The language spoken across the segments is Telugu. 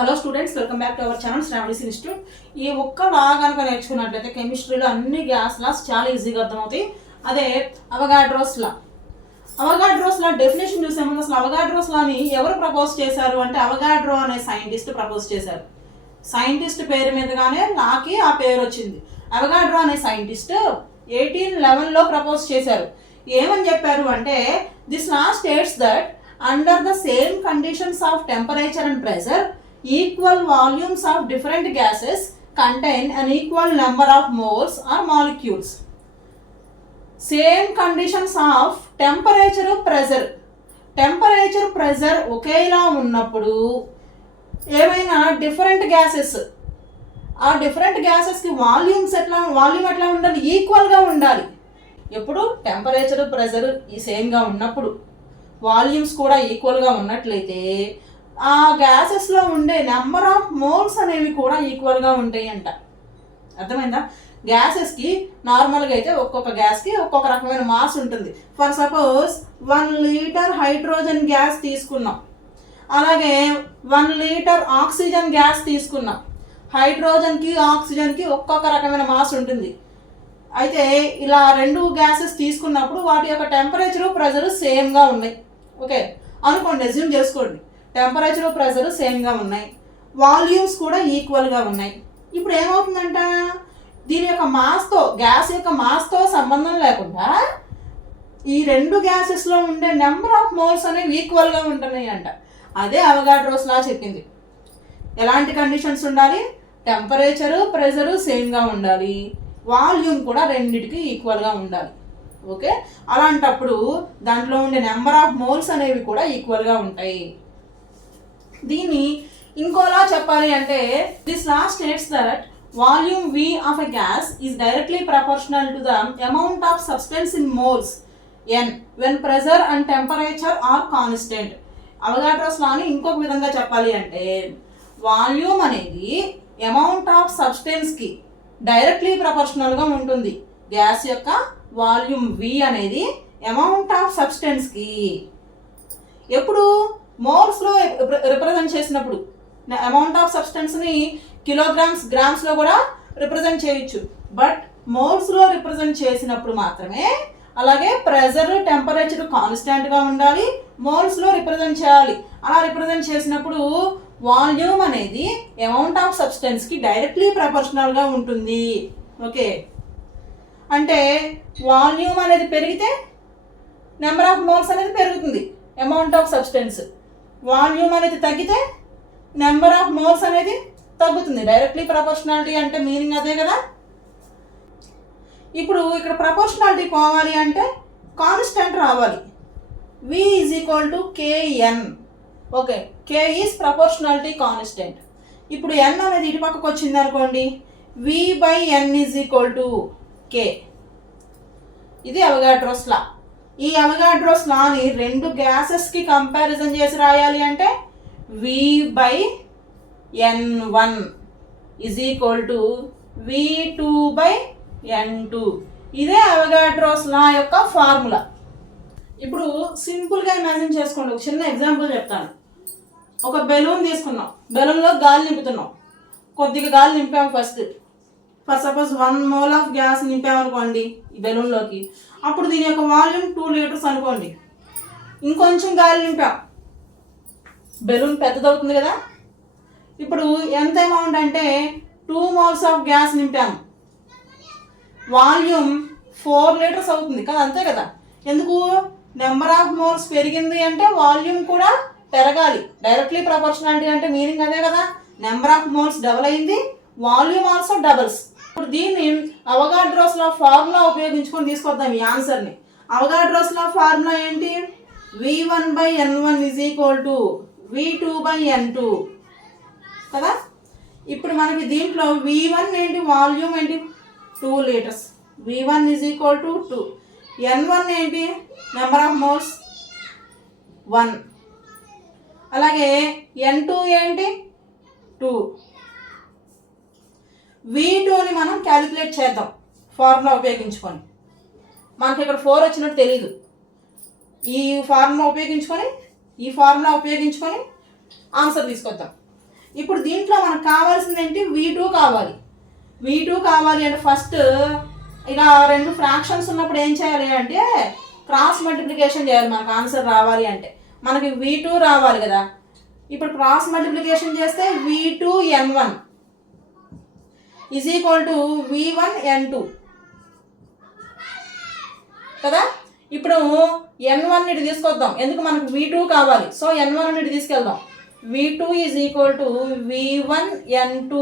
Hello students, welcome back to our channel Sravani's institute. ఈ ఒక్క లా కనుక నేర్చుకున్నట్లయితే కెమిస్ట్రీలో అన్ని గ్యాస్ లాస్ చాలా ఈజీగా అర్థమవుతాయి. అదే అవగాడ్రోస్ లా. అవగాడ్రోస్ లా డెఫినేషన్ చూసే ముందు అసలు అవగాడ్రోస్ లాని ఎవరు ప్రపోజ్ చేశారు అంటే అవగాడ్రో అనే సైంటిస్ట్ ప్రపోజ్ చేశారు. సైంటిస్ట్ పేరు మీదగానే లాకి ఆ పేరు వచ్చింది. అవగాడ్రో అనే సైంటిస్ట్ 1811లో ప్రపోజ్ చేశారు. ఏమని చెప్పారు అంటే this law states that under the same conditions of temperature and pressure equal volumes of different gases contain an equal number of moles or molecules. Same conditions of temperature pressure ఒకేలా ఉన్నప్పుడు ఏమైనా డిఫరెంట్ గ్యాసెస్ ఆ డిఫరెంట్ గ్యాసెస్కి వాల్యూమ్ ఎట్లా ఉండాలి, ఈక్వల్గా ఉండాలి. ఎప్పుడు టెంపరేచర్ ప్రెషర్ ఈ సేమ్గా ఉన్నప్పుడు వాల్యూమ్స్ కూడా ఈక్వల్గా ఉన్నట్లయితే ఆ గ్యాసెస్లో ఉండే నెంబర్ ఆఫ్ మోల్స్ అనేవి కూడా ఈక్వల్గా ఉంటాయి అంట. అర్థమైందా? గ్యాసెస్కి నార్మల్గా అయితే ఒక్కొక్క గ్యాస్కి ఒక్కొక్క రకమైన మాస్ ఉంటుంది. For suppose 1 litre hydrogen gas తీసుకున్నాం, అలాగే 1 లీటర్ ఆక్సిజన్ గ్యాస్ తీసుకున్నాం. హైడ్రోజన్కి ఆక్సిజన్కి ఒక్కొక్క రకమైన మాస్ ఉంటుంది. అయితే ఇలా 2 గ్యాసెస్ తీసుకున్నప్పుడు వాటి యొక్క టెంపరేచరు ప్రెషరు సేమ్గా ఉన్నాయి. ఓకే అనుకోండి, అజ్యూమ్ చేసుకోండి. టెంపరేచర్ ప్రెషర్ సేమ్గా ఉన్నాయి, వాల్యూమ్స్ కూడా ఈక్వల్గా ఉన్నాయి. ఇప్పుడు ఏమవుతుందంట, దీని యొక్క మాస్తో గ్యాస్ యొక్క మాస్తో సంబంధం లేకుండా ఈ 2 గ్యాసెస్లో ఉండే నెంబర్ ఆఫ్ మోల్స్ అనేవి ఈక్వల్గా ఉంటున్నాయి అంట. అదే అవగాడ్రోస్ లా చెప్పింది. ఎలాంటి కండిషన్స్ ఉండాలి, టెంపరేచరు ప్రెషరు సేమ్గా ఉండాలి, వాల్యూమ్ కూడా రెండిటికి ఈక్వల్గా ఉండాలి. ఓకే, అలాంటప్పుడు దాంట్లో ఉండే నెంబర్ ఆఫ్ మోల్స్ అనేవి కూడా ఈక్వల్గా ఉంటాయి. దీన్ని ఇంకోలా చెప్పాలి అంటే this law states that volume V of a gas is directly proportional to the amount of substance in moles N when pressure and temperature are constant. Avogadro's లాని ఇంకొక విధంగా చెప్పాలి అంటే వాల్యూమ్ అనేది అమౌంట్ ఆఫ్ సబ్స్టెన్స్కి డైరెక్ట్లీ ప్రపోర్షనల్గా ఉంటుంది. గ్యాస్ యొక్క వాల్యూమ్ V అనేది అమౌంట్ ఆఫ్ సబ్స్టెన్స్కి ఎప్పుడు మోల్స్లో రిప్రజెంట్ చేసినప్పుడు అమౌంట్ ఆఫ్ సబ్స్టెన్స్ని కిలోగ్రామ్స్ గ్రామ్స్లో కూడా రిప్రజెంట్ చేయొచ్చు. బట్ మోల్స్లో రిప్రజెంట్ చేసినప్పుడు మాత్రమే, అలాగే ప్రెషర్ టెంపరేచర్ కాన్స్టాంట్గా ఉండాలి, మోల్స్లో రిప్రజెంట్ చేయాలి. అలా రిప్రజెంట్ చేసినప్పుడు వాల్యూమ్ అనేది అమౌంట్ ఆఫ్ సబ్స్టెన్స్కి డైరెక్ట్లీ ప్రపోర్షనల్గా ఉంటుంది. ఓకే, అంటే వాల్యూమ్ అనేది పెరిగితే నెంబర్ ఆఫ్ మోల్స్ అనేది పెరుగుతుంది, అమౌంట్ ఆఫ్ సబ్స్టెన్స్. వాల్యూమ్ అనేది తగ్గితే నెంబర్ ఆఫ్ మోల్స్ అనేది తగ్గుతుంది. డైరెక్ట్లీ ప్రపోర్షనాలిటీ అంటే మీనింగ్ అదే కదా. ఇప్పుడు ఇక్కడ ప్రపోర్షనాలిటీ పోవాలి అంటే కాన్స్టెంట్ రావాలి. V is equal to KN. Okay, K is proportionality constant. ఇప్పుడు N అనేది ఇటు పక్కకు వచ్చింది అనుకోండి, V/N is equal to K. ఇది అవగాడ్రోస్ లా. ఈ అవగాడ్రోస్ లాని 2 గ్యాసెస్కి కంపారిజన్ చేసి రాయాలి అంటే V/N1 is equal to V2/N2. ఇదే అవగాడ్రోస్ లా యొక్క ఫార్ములా. ఇప్పుడు సింపుల్గా ఇమాజిన్ చేసుకోండి. ఒక చిన్న ఎగ్జాంపుల్ చెప్తాను. ఒక బెలూన్ తీసుకున్నాం, బెలూన్లో గాలి నింపుతున్నాం. కొద్దిగా గాలి నింపాము first. For suppose 1 mole of gas నింపామనుకోండి ఈ బెలూన్లోకి. అప్పుడు దీని యొక్క వాల్యూమ్ 2 లీటర్స్ అనుకోండి. ఇంకొంచెం గాలి నింపాం, బెలూన్ పెద్దదవుతుంది కదా. ఇప్పుడు ఎంత అమౌంట్ అంటే 2 మోల్స్ ఆఫ్ గ్యాస్ నింపాము, వాల్యూమ్ 4 లీటర్స్ అవుతుంది కదా. అంతే కదా. ఎందుకు? నెంబర్ ఆఫ్ మోల్స్ పెరిగింది అంటే వాల్యూమ్ కూడా పెరగాలి. డైరెక్ట్లీ ప్రపోర్షనాలిటీ అంటే మీనింగ్ అదే కదా. నెంబర్ ఆఫ్ మోల్స్ డబల్ అయింది, వాల్యూమ్ ఆల్సో డబల్స్. ఇప్పుడు దీన్ని అవగాడ్రోస్ లా ఫార్ములా ఉపయోగించుకొని తీసుకొద్దాం ఈ ఆన్సర్ని. అవగాడ్రోస్ లా ఫార్ములా ఏంటి? V1/N1 is equal to V2/N2 కదా. ఇప్పుడు మనకి దీంట్లో V1 ఏంటి, వాల్యూమ్ ఏంటి, 2 litres. V1 is equal to 2. N1 ఏంటి, నెంబర్ ఆఫ్ మోల్స్ 1. అలాగే N2 ఏంటి, 2. V2ని మనం క్యాలిక్యులేట్ చేద్దాం ఫార్ములా ఉపయోగించుకొని. మనకి ఇక్కడ 4 వచ్చినట్టు తెలీదు. ఈ ఫార్ములా ఉపయోగించుకొని ఆన్సర్ తీసుకొద్దాం. ఇప్పుడు దీంట్లో మనకు కావాల్సింది ఏంటి, V2 కావాలి. V2 కావాలి అంటే ఫస్ట్ ఇలా రెండు ఫ్రాక్షన్స్ ఉన్నప్పుడు ఏం చేయాలి అంటే క్రాస్ మల్టిప్లికేషన్ చేయాలి. మనకు ఆన్సర్ రావాలి అంటే మనకి V2 రావాలి కదా. ఇప్పుడు క్రాస్ మల్టిప్లికేషన్ చేస్తే V2n1 is equal to V1n2 కదా. ఇప్పుడు n1 ఇటు తీసుకొద్దాం, ఎందుకు మనకు V2 కావాలి. సో n1 ఇటు తీసుకెళ్దాం. V2 is equal to V1n2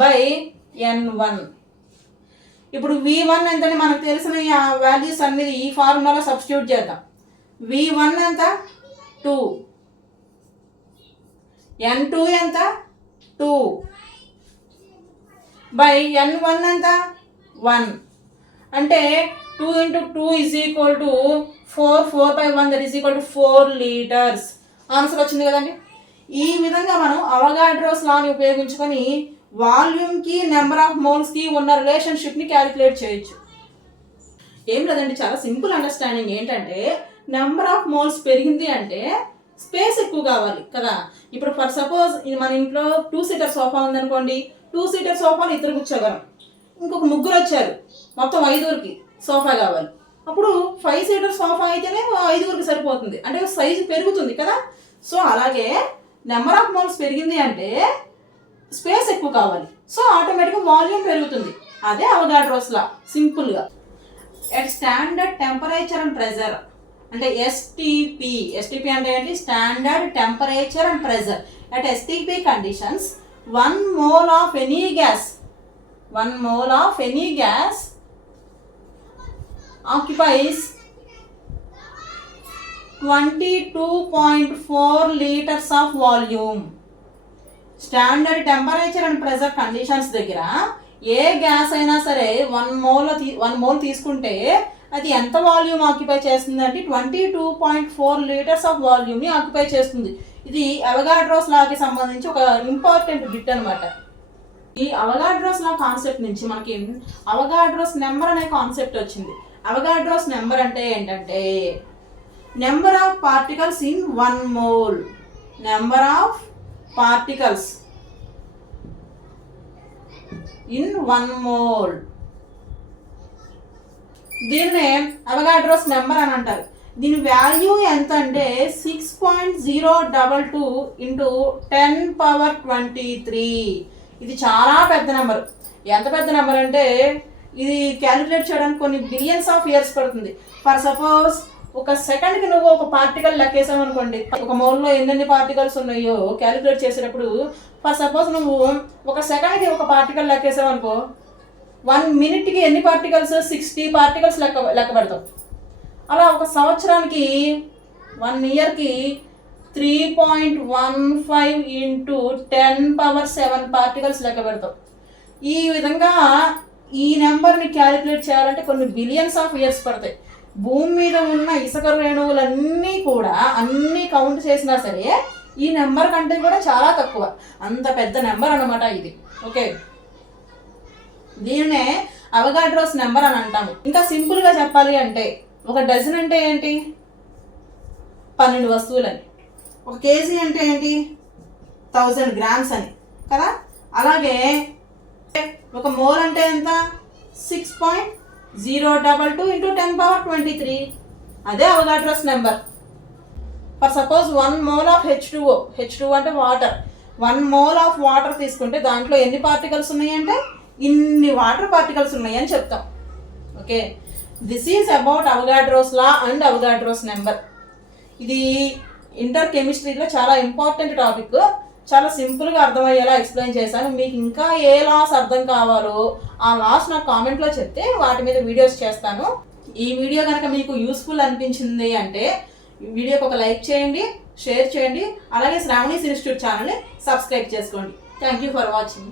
by n1. ఇప్పుడు V1 ఎంతని మనకు తెలిసిన ఈ వాల్యూస్ అన్ని ఈ ఫార్ములాలో సబ్స్టిట్యూట్ చేద్దాం. V1 ఎంత 2, n2 ఎంత 2 బై n1 ఎంత 1. అంటే 2 into 2 is equal to 4, 4 by 1 that is equal to 4 liters. Answer వచ్చింది కదండి. ఈ విధంగా మనం అవగాడ్రోస్ లాని ఉపయోగించుకొని వాల్యూమ్కి నెంబర్ ఆఫ్ మోల్స్కి ఉన్న రిలేషన్షిప్ని క్యాలిక్యులేట్ చేయొచ్చు. ఏం లేదండి, చాలా సింపుల్ అండర్స్టాండింగ్ ఏంటంటే నెంబర్ ఆఫ్ మోల్స్ పెరిగింది అంటే స్పేస్ ఎక్కువ కావాలి కదా. ఇప్పుడు ఫర్ సపోజ్ మన ఇంట్లో 2 సీటర్ సోఫా ఉందనుకోండి, 2 సీటర్ సోఫాలు ఇద్దరు కూర్చోగలం. ఇంకొక ముగ్గురు వచ్చారు, మొత్తం 5గురికి సోఫా కావాలి. అప్పుడు 5 సీటర్ సోఫా అయితేనే 5గురికి సరిపోతుంది, అంటే సైజు పెరుగుతుంది కదా. సో అలాగే నెంబర్ ఆఫ్ మోల్స్ పెరిగింది అంటే స్పేస్ ఎక్కువ కావాలి, సో ఆటోమేటిక్గా వాల్యూమ్ పెరుగుతుంది. అదే అవగాడ్రోస్ లా సింపుల్గా. At standard temperature and pressure అంటే ఎస్టీపీ. ఎస్టీపీ అంటే ఏంటి, standard temperature and pressure. At STP conditions 1 mole of any gas occupies 22.4 liters of volume. Standard temperature and pressure conditions దగ్గర ఏ గ్యాస్ అయినా సరే 1 mole తీసుకుంటే అది ఎంత వాల్యూమ్ ఆక్యుపై చేస్తుంది అంటే 22.4 liters ఆఫ్ వాల్యూమ్ని ఆక్యుపై చేస్తుంది. ఇది అవగాడ్రోస్ లాకి సంబంధించి ఒక ఇంపార్టెంట్ బిట్ అనమాట. ఈ అవగాడ్రోస్ లా కాన్సెప్ట్ నుంచి మనకి అవగాడ్రోస్ నెంబర్ అనే కాన్సెప్ట్ వచ్చింది. అవగాడ్రోస్ నెంబర్ అంటే ఏంటంటే number of particles in 1 mole. Number of particles in 1 mole. దీన్నే అవగాడ్రోస్ నెంబర్ అని అంటారు. దీని వాల్యూ ఎంత అంటే 6.022 into 10⁻23. ఇది చాలా పెద్ద నెంబర్. ఎంత పెద్ద నెంబర్ అంటే ఇది క్యాలిక్యులేట్ చేయడానికి కొన్ని బిలియన్స్ ఆఫ్ ఇయర్స్ పడుతుంది. ఫర్ సపోజ్ ఒక సెకండ్కి నువ్వు ఒక పార్టికల్ లెక్కేసావు అనుకోండి, ఒక మోల్లో ఎన్ని పార్టికల్స్ ఉన్నాయో క్యాలిక్యులేట్ చేసేటప్పుడు ఫర్ సపోజ్ నువ్వు ఒక సెకండ్కి ఒక పార్టికల్ లెక్కేసావు అనుకో, 1 minute ఎన్ని పార్టికల్స్ 60 పార్టికల్స్ లెక్క పెడతావు. అలా ఒక సంవత్సరానికి 1 yearకి 3.15 into 10⁻7 పార్టికల్స్ లెక్క పెడతావు. ఈ విధంగా ఈ నెంబర్ని క్యాలిక్యులేట్ చేయాలంటే కొన్ని బిలియన్స్ ఆఫ్ ఇయర్స్ పడతాయి. భూమి మీద ఉన్న ఇసుక రేణువులన్నీ కూడా అన్నీ కౌంట్ చేసినా సరే ఈ నెంబర్ కంటే కూడా చాలా తక్కువ. అంత పెద్ద నెంబర్ అన్నమాట ఇది. ఓకే, దీన్నే అవగాడ్రోస్ నెంబర్ అని అంటాము. ఇంకా సింపుల్గా చెప్పాలి అంటే ఒక డజన్ అంటే ఏంటి, 12 వస్తువులని. ఒక కేజీ అంటే ఏంటి, 1000 grams అని కదా. అలాగే ఒక మోల్ అంటే ఎంత, 6.022 into 10⁻23. అదే Avogadro's number. For suppose 1 mole of H2O అంటే వాటర్. 1 mole ఆఫ్ వాటర్ తీసుకుంటే దాంట్లో ఎన్ని పార్టికల్స్ ఉన్నాయంటే ఇన్ని వాటర్ పార్టికల్స్ ఉన్నాయి అని చెప్తాం. Okay, this is about Avogadro's law and Avogadro's number. ఇది ఇంటర్ కెమిస్ట్రీలో చాలా ఇంపార్టెంట్ టాపిక్. చాలా సింపుల్గా అర్థమయ్యేలా ఎక్స్ప్లెయిన్ చేశాను. మీకు ఇంకా ఏ లాస్ అర్థం కావాలో ఆ లాస్ నాకు కామెంట్లో చెప్తే వాటి మీద వీడియోస్ చేస్తాను. ఈ వీడియో కనుక మీకు యూస్ఫుల్ అనిపించింది అంటే వీడియోకి ఒక లైక్ చేయండి, షేర్ చేయండి. అలాగే శ్రావణీస్ ఇన్స్టిట్యూట్ ఛానల్ని సబ్స్క్రైబ్ చేసుకోండి. Thank you for watching.